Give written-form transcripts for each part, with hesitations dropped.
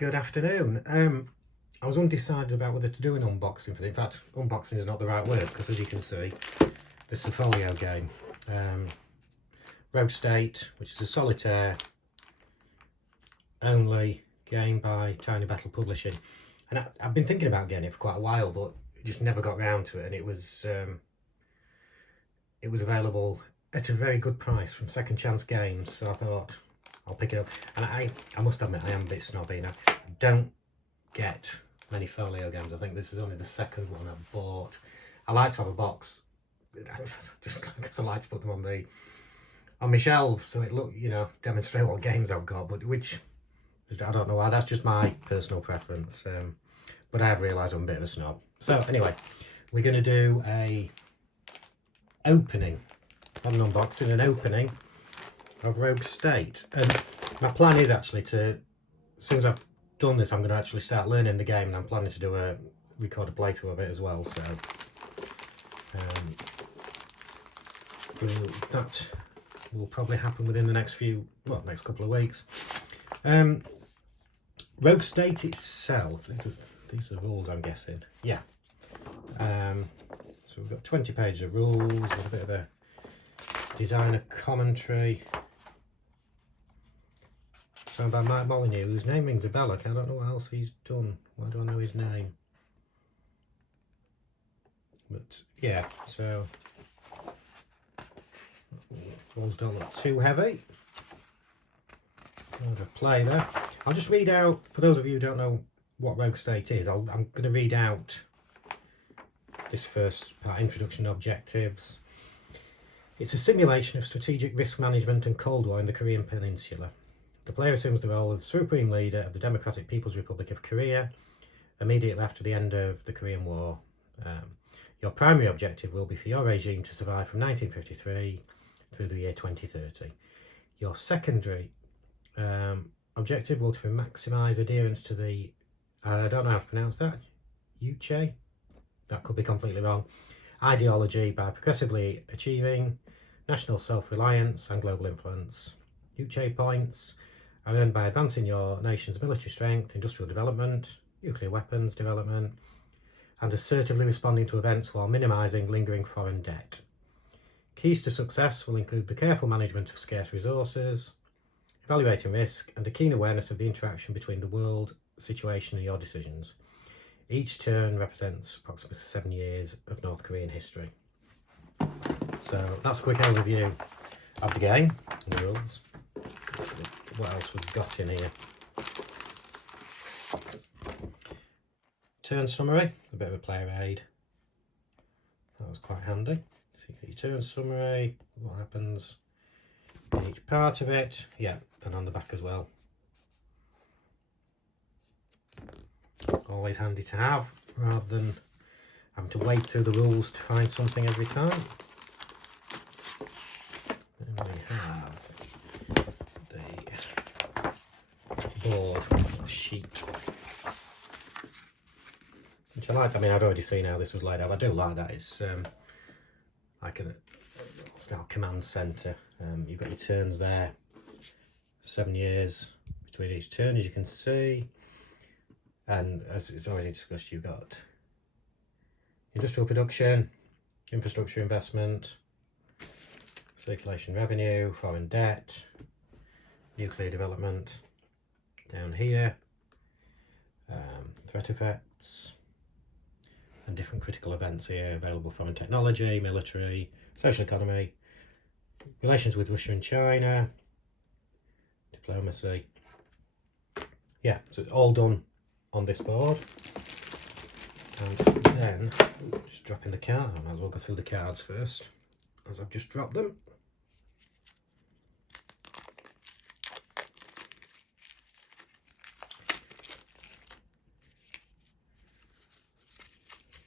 Good afternoon. I was undecided about whether to do an unboxing for it. In fact, unboxing is not the right word because, as you can see, this is a folio game. Rogue State, which is a solitaire only game by Tiny Battle Publishing. And I've been thinking about getting it for quite a while, but just never got round to it. And it was available at a very good price from Second Chance Games. So I thought I'll pick it up. And I must admit, I am a bit snobby now. I don't get many folio games. I think this is only the second one I've bought. I like to have a box, just because I like to put them on my shelves, so it demonstrate what games I've got. But I don't know why. That's just my personal preference. But I have realised I'm a bit of a snob. So anyway, we're going to do a opening, not an unboxing, an opening of Rogue State. And my plan is actually to, as soon as I've done this, I'm going to actually start learning the game, and I'm planning to record a playthrough of it as well. So that will probably happen within the next couple of weeks. Rogue State itself, these are the rules, I'm guessing. Yeah. So we've got 20 pages of rules with a bit of a designer commentary. Signed by Mike Molyneux, whose name rings a bell. I don't know what else he's done. Why do I know his name? But yeah, so rules don't look too heavy. Order of play there. I'll just read out, for those of you who don't know what Rogue State is, I'm going to read out this first part, introduction objectives. It's a simulation of strategic risk management and Cold War in the Korean Peninsula. The player assumes the role of the Supreme Leader of the Democratic People's Republic of Korea immediately after the end of the Korean War. Your primary objective will be for your regime to survive from 1953 through the year 2030. Your secondary objective will to maximise adherence to the, I don't know how to pronounce that, Juche? That could be completely wrong. Ideology by progressively achieving national self-reliance and global influence. Juche points are earned by advancing your nation's military strength, industrial development, nuclear weapons development, and assertively responding to events while minimising lingering foreign debt. Keys to success will include the careful management of scarce resources, evaluating risk, and a keen awareness of the interaction between the world situation and your decisions. Each turn represents approximately 7 years of North Korean history. So that's a quick overview of the game and the rules. What else we've got in here? Turn summary, a bit of a player aid. That was quite handy. So you get your turn summary, what happens in each part of it. Yeah, and on the back as well. Always handy to have, rather than having to wade through the rules to find something every time. And we have the board sheet, which I like. I mean, I'd already seen how this was laid out. I do like that. It's like it's now a command centre. You've got your turns there, 7 years between each turn, as you can see. And as it's already discussed, you've got industrial production, infrastructure investment, circulation revenue, foreign debt, nuclear development down here, threat effects, and different critical events here, available foreign technology, military, social economy, relations with Russia and China, diplomacy. Yeah, so it's all done on this board. And then just dropping the card, I might as well go through the cards first, as I've just dropped them.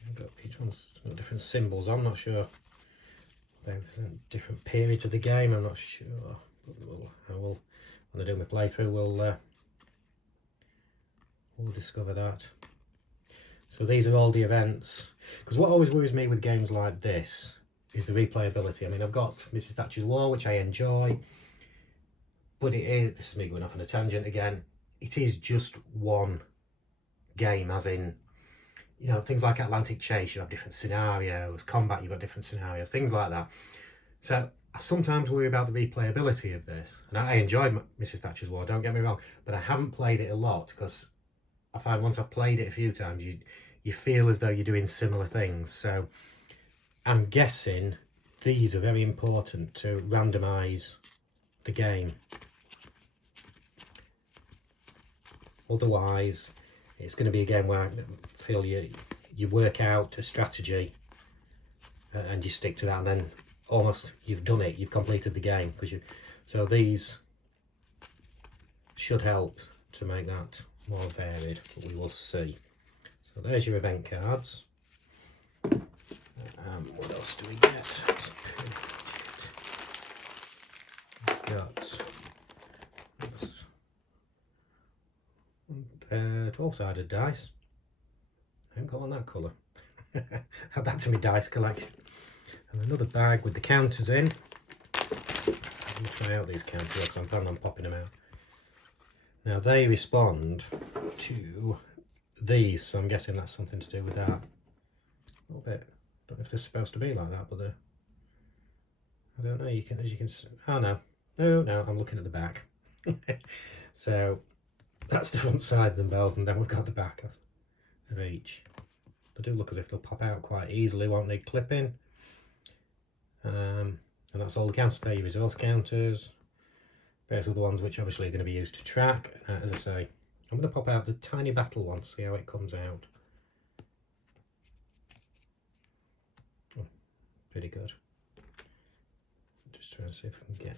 I've got each one's got different symbols. I'm not sure they represent different periods of the game. I'm not sure, but when I do my playthrough, we'll discover that. So these are all the events, because what always worries me with games like this is the replayability. I mean, I've got Mrs. Thatcher's War, which I enjoy, but this is me going off on a tangent again, it is just one game, as in, you know, things like Atlantic Chase, you have different scenarios, combat, you've got different scenarios, things like that. So I sometimes worry about the replayability of this, and I enjoyed Mrs. Thatcher's War, don't get me wrong, but I haven't played it a lot because I find once I've played it a few times, you feel as though you're doing similar things. So I'm guessing these are very important to randomise the game. Otherwise, it's going to be a game where I feel you work out a strategy and you stick to that, and then almost you've done it, you've completed the game. So these should help to make that more varied, but we will see. So there's your event cards. What else do we get? We've got 12-sided dice. I haven't got one that colour. Add that to my dice collection. And another bag with the counters in. Let me try out these counters because I'm planning on popping them out. Now they respond to these, so I'm guessing that's something to do with that. A little bit. Don't know if they're supposed to be like that, but they're. I don't know. You can, as you can see. Oh no, no. I'm looking at the back. So that's the front side of them both, and then we've got the back of each. They do look as if they'll pop out quite easily, won't they? Clipping. And that's all the counters there. Your resource counters. Various other ones which obviously are going to be used to track. As I say, I'm going to pop out the tiny battle one, see how it comes out. Oh, pretty good. Just trying to see if I can get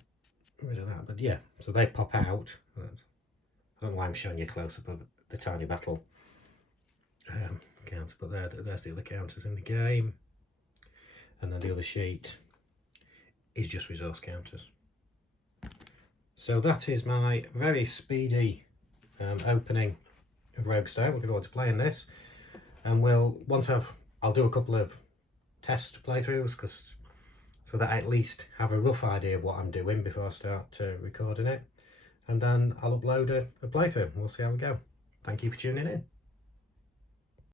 rid of that. But yeah, so they pop out. I don't know why I'm showing you a close-up of the tiny battle counter, but there's the other counters in the game. And then the other sheet is just resource counters. So that is my very speedy opening of Roguestone. Looking forward to playing this, and I'll do a couple of test playthroughs so that I at least have a rough idea of what I'm doing before I start recording it, and then I'll upload a playthrough and we'll see how we go. Thank you for tuning in.